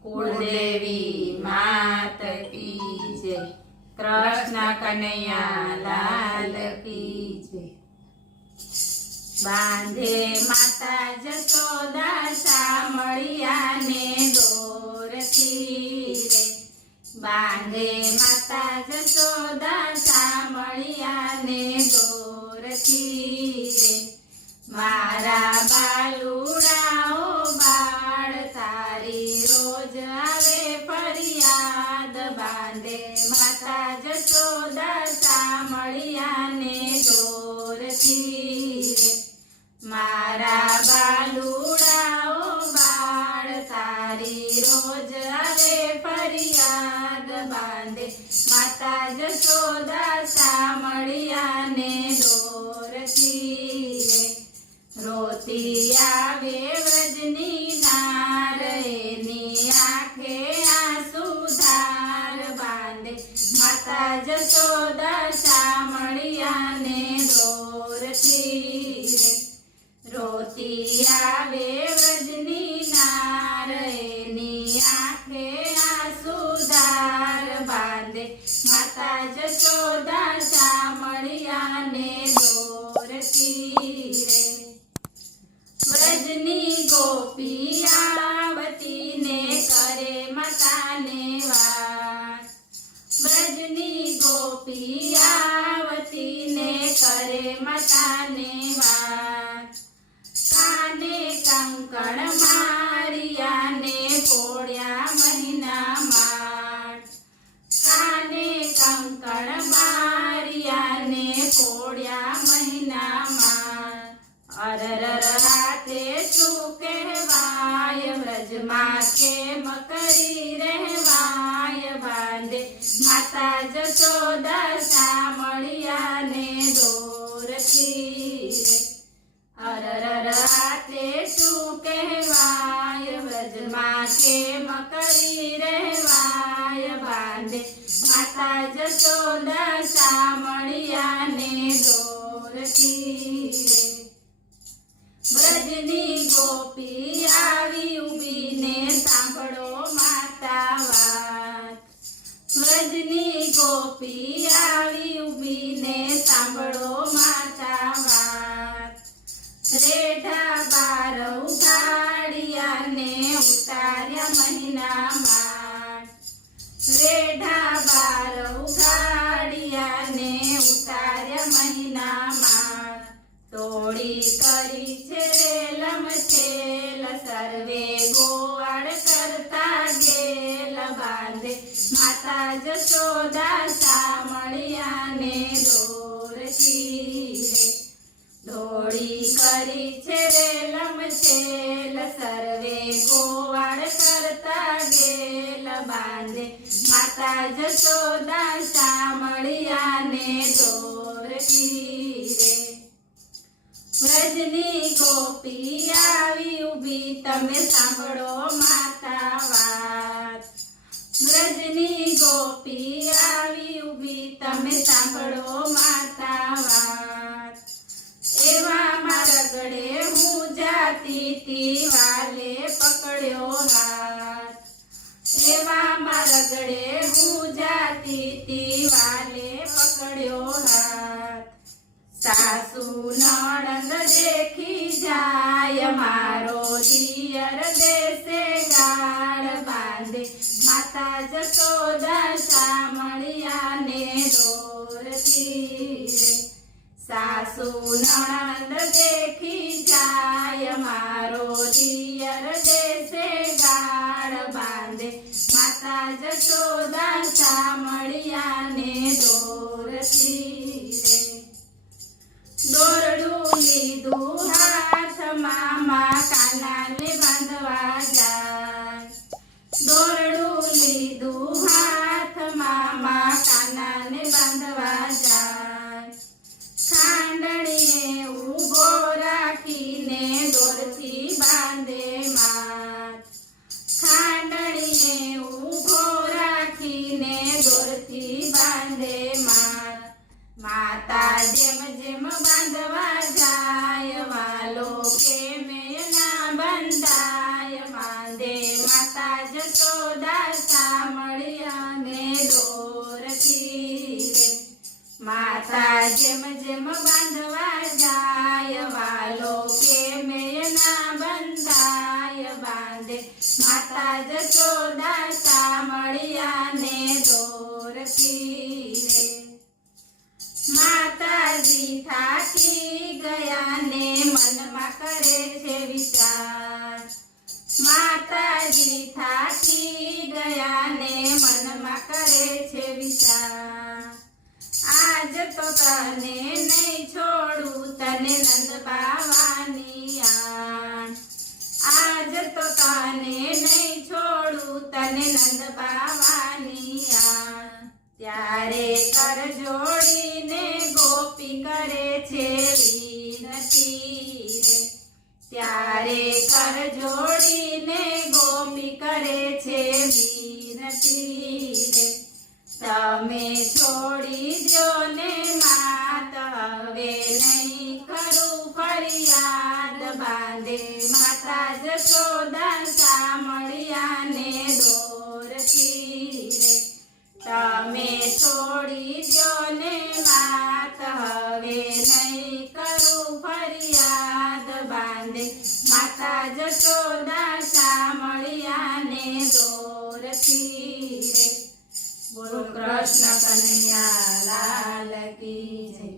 कुलदेवी मात की जय। कृष्ण कन्हैया लाल की जय। बांधे माता जसोदा सामळिया ने दोरथी रे। बांधे माता जसोदा सामळिया ने दोरथी रे। मारा बालुडाओ बाळ तारी रोज आवे फरियाद। बांधे माता जसोदा सामळिया ने दोरथी रे। मारा बालुडाओ बाळ तारी रोज आवे फरियाद। बांधे माता जसोदा सामळिया ने दोरथी रे। रोती आवे व्रजनी नार एनी आंखे आंसू धार। बांधे माता जसोदा सामळिया ने दोरथी रे। रोती आवे व्रजनी नार एनी आंखे आंसू धार। बांधे माता जसोदा सामळिया ने दोरथी रे। व्रजनी गोपी आवती ने करे माता ने वास। व्रजनी गोपी आवती ने करे माता ने वास। काने कंकण मारिया ने पोळ्या महिना माट। काने कंकण मारिया ने पोळ्या महिना माट। अररर हाथे શું કહેવાય વ્રજમાં કેમ કરી રહેવાય। બાંધે માતા જસોદા સામળિયા ને દોરથી રે। અરરર હાથે શું કહેવાય વ્રજમાં કેમ કરી રહેવાય। બાંધે માતા જસોદા સામળિયા ને દોરથી રે। व्रजनी गोपी आवी उभी ने सांभळो माता वात। व्रजनी गोपी आवी उभी ने सांभळो माता वात। रेढा बार उघाडिया ने उतार्या महिना माट। रेढा बार उघाडिया ने उतार्या महिना माट। तोड़ी करी छेलम छेल सर्वे गोवाड़ करता गेल। बांधे माता जसोदा सामळिया ने दोरथी रे। तोड़ी करी छेलम छेल सर्वे गोवाड़ करता गेल। बांधे माता जसोदा सामळिया ने दोरथी रे। व्रजनी गोपी आवी उभी तमे सांभळो माता वात। व्रजनी गोपी आवी उभी तमे सांभळो माता वात। एवा मारा गळे हूँ जाती ती वाले पकड्यो हाथ। एवा मारा गळे हूँ जाती ती वाले पकड्यो हाथ। सासू नणंद देखी जाय मारो दियर देसे गाड़। बांधे माता जसोदा सामळिया ने दोरथी रे। सासू नणंद देखी जाय मारो दियर देसे गाड़। बांधे माता जसोदा सामळिया ने दोरथी रे। दोरडू लीधू हाथમાં મા કાનાને બાંધવા જાય। दोरडू लीधू हाथમાં મા કાનાને બાંધવા જાય। ખાંડણીએ ઊભો રાખીને દોરથી બાંધે માત। ખાંડણીએ ઊભો રાખીને દોરથી બાંધે માત। माता जेम जेम बांधवा जाय वालो के मेना बंधाय। बांधे माता જશોદા સામળિયાને દોરતી રે માતા જેમ જેમ બાંધવા જાય વાલો કે મેના બંધાય બાંધે માતા જશોદા સામળિયાને દોરતી રે માતાજી થાકી ગયા ને મનમાં કરે છે વિચાર માતાજી થાકી ગયા ને મનમાં કરે છે વિચાર આજ તો તને નહીં છોડું તને નંદ બાવાની આણ આજ તો તને નહીં છોડું તને નંદ બાવાની આણ ત્યારે કર જોડીને ગોપી કરે છે વિનતી રે ત્યારે કર જોડીને ગોપી કરે છે વિનતી રે તમે છોડી દો ને માત હવે નહીં કરું ફરિયાદ બાંધે માતા જશોદા સામળિયાને દોરતી રે તમે છોડી દો ને માત હવે નહીં કરું ફરિયાદ બાંધે માતા જશોદા સામળિયાને દોરતી રે બોલો કૃષ્ણ કનૈયા લાલ કી જય